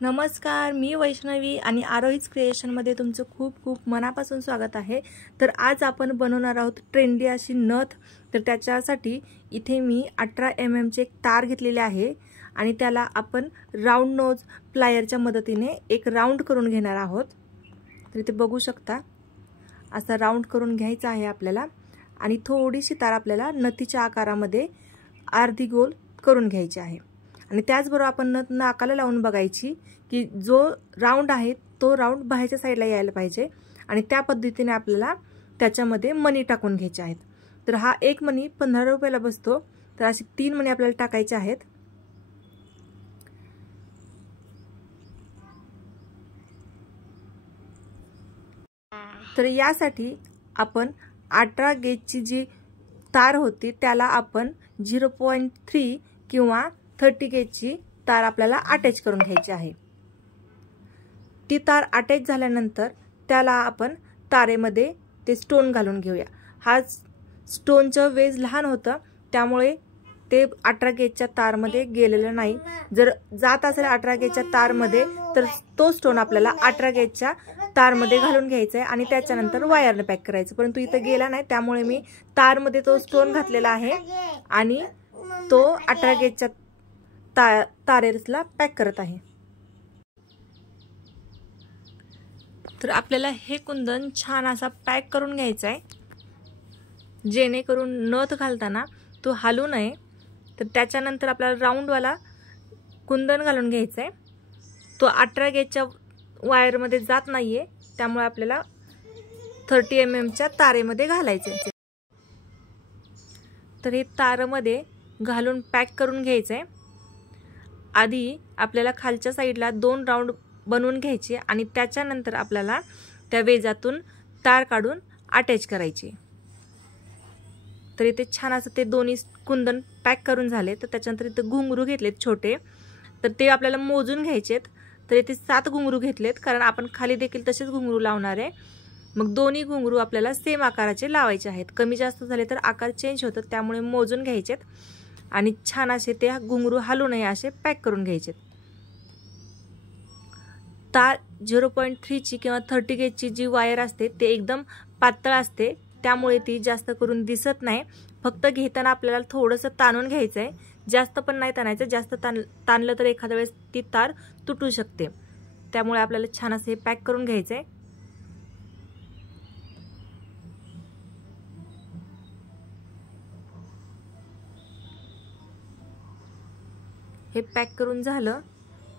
नमस्कार, मी वैष्णवी आणि आरोहीच क्रिएशनमध्ये तुमचं खूप खूप मनापासून स्वागत आहे। तर आज आपण बनवणार आहोत ट्रेंडी अशी नथ। तर त्याच्यासाठी इथे मी 18 mm चे एक तार घेतलेले आहे आणि त्याला आपण राऊंड नोज प्लायरच्या मदतीने एक राऊंड करून घेणार आहोत। तर इथे बघू शकता असा राऊंड करून घ्यायचा आहे आपल्याला आणि थोडीशी तार आपल्याला नथीच्या आकारामध्ये अर्धी गोल करून घ्यायची आहे। आणि त्याचबरोबर आपण नथ नाकाला लावून बघायची की जो राऊंड आहे तो राऊंड बाहेरच्या साईडला यायला पाहिजे आणि त्या पद्धतीने आपल्याला त्याच्यामध्ये मणी टाकून घ्यायचे आहेत। तर हा एक मणी 15 रुपयाला बसतो। तर असे 3 मणी आपल्याला टाकायचे आहेत। तर यासाठी आपण 18 गेजची जी तार होती त्याला आपण 0.3 किंवा 30 गेजची तार आपल्याला अटॅच करून घ्यायची आहे। ती तार अटॅच झाल्यानंतर त्याला आपण तारेमध्ये ते स्टोन घालून घेऊया। हा स्टोनचं वेज लहान होतं त्यामुळे ते 18 गेजच्या तारमध्ये गेलेलं नाही। जर जात असेल 18 गेजच्या तारमध्ये तर तो स्टोन आपल्याला 18 गेजच्या तारमध्ये घालून घ्यायचा आहे आणि त्याच्यानंतर वायरने पॅक करायचं। परंतु इथे गेला नाही त्यामुळे मी तारमध्ये तो स्टोन घातलेला आहे आणि तो 18 गेजच्या तारेला पॅक करत आहे। तर आपल्याला हे कुंदन छान असा पॅक करून घ्यायचा आहे जेणेकरून नथ घालताना तो हलू नये। तर त्याच्यानंतर आपल्याला राऊंडवाला कुंदन घालून घ्यायचा आहे। तो 18 गेजच्या वायरमध्ये जात नाहीये त्यामुळे आपल्याला 30 mm च्या तारेमध्ये घालायचे आहे। तर हे तारेमध्ये घालून पॅक करून घ्यायचे आहे। आधी आपल्याला खालच्या साईडला 2 राऊंड बनवून घ्यायचे आणि त्याच्यानंतर आपल्याला त्या वेजातून तार काढून अटॅच करायची। तर इथे छान असं ते दोन्ही कुंदन पॅक करून झाले। तर त्याच्यानंतर इथे घुंगरू घेतलेत छोटे, तर ते आपल्याला मोजून घ्यायचेत। तर इथे 7 घुंगरू घेतलेत कारण आपण खाली देखील तसेच घुंगरू लावणार आहे। मग दोन्ही घुंगरू आपल्याला सेम आकाराचे लावायचे आहेत। कमी जास्त झाले तर आकार चेंज होतात त्यामुळे मोजून घ्यायचेत आणि छान असे ते घुंगरू हलू नये असे पॅक करून घ्यायचेत। तार 0.3 ची किंवा 30 गेजची जी वायर असते ते एकदम पातळ असते त्यामुळे ती जास्त करून दिसत नाही। फक्त घेताना आपल्याला थोडंसं ताणून घ्यायचं आहे, जास्त पण नाही ताणायचं। जास्त ताणलं तर एखाद्या वेळेस ती तार तुटू शकते त्यामुळे आपल्याला छान असे पॅक करून घ्यायचं आहे। हे पॅक करून झालं।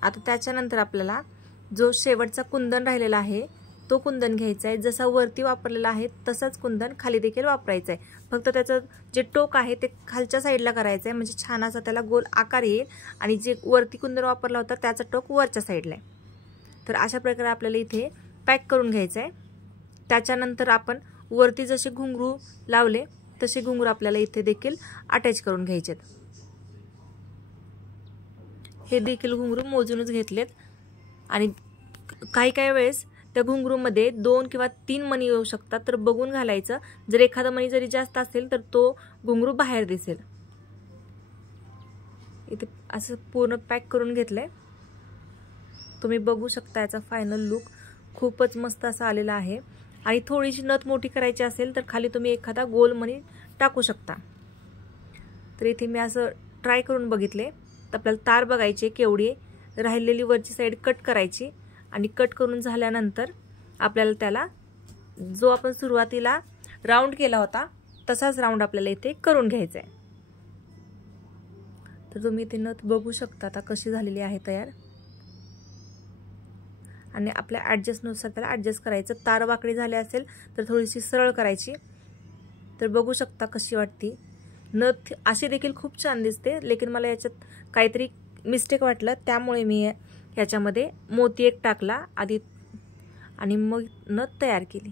आता त्याच्यानंतर आपल्याला जो शेवटचा कुंदन राहिलेला आहे तो कुंदन घ्यायचा आहे। जसा वरती वापरलेला आहे तसाच कुंदन खाली देखील वापरायचा आहे। फक्त त्याचं जे टोक आहे ते खालच्या साईडला करायचं आहे म्हणजे छान असा त्याला गोल आकार येईल आणि जे वरती कुंदन वापरला होता त्याचा टोक वरच्या साईडला आहे। तर अशा प्रकारे आपल्याला इथे पॅक करून घ्यायचं आहे। त्याच्यानंतर आपण वरती जसे घुंगरू लावले तसे घुंगरू आपल्याला इथे देखील अटॅच करून घ्यायचे आहेत। हे देखील घुंगरू मोजूनच घेतलेत आणि काही वेळेस त्या घुंगरूमध्ये 2 किंवा 3 मणी येऊ शकतात तर बघून घालायचं। जर एखादा मणी जरी जास्त असेल तर तो घुंगरू बाहेर दिसेल। इथे असं पूर्ण पॅक करून घेतलंय। तुम्ही बघू शकता याचा फायनल लुक खूपच मस्त असा आलेला आहे आणि थोडीशी नथ मोठी करायची असेल तर खाली तुम्ही एखादा गोल मणी टाकू शकता। तर इथे मी असं ट्राय करून बघितले। तर आपल्याला तार बघायची केवढी राहिलेली वरची साईड कट करायची आणि कट करून झाल्यानंतर आपल्याला त्याला जो आपण सुरुवातीला राऊंड केला होता तसाच राऊंड आपल्याला इथे करून घ्यायचा आहे। तर तुम्ही इथे नथ बघू शकता आता कशी झालेली आहे तयार आणि आपल्या ॲडजस्टनुसार त्याला ॲडजस्ट करायचं। तार वाकडी झाली असेल तर थोडीशी सरळ करायची। तर बघू शकता कशी वाटते नथ। अशी देखील खूप छान दिसते लेकिन मला याच्यात काहीतरी मिस्टेक वाटलं त्यामुळे मी याच्यामध्ये मोती एक टाकला आधी आणि मग नथ तयार केली।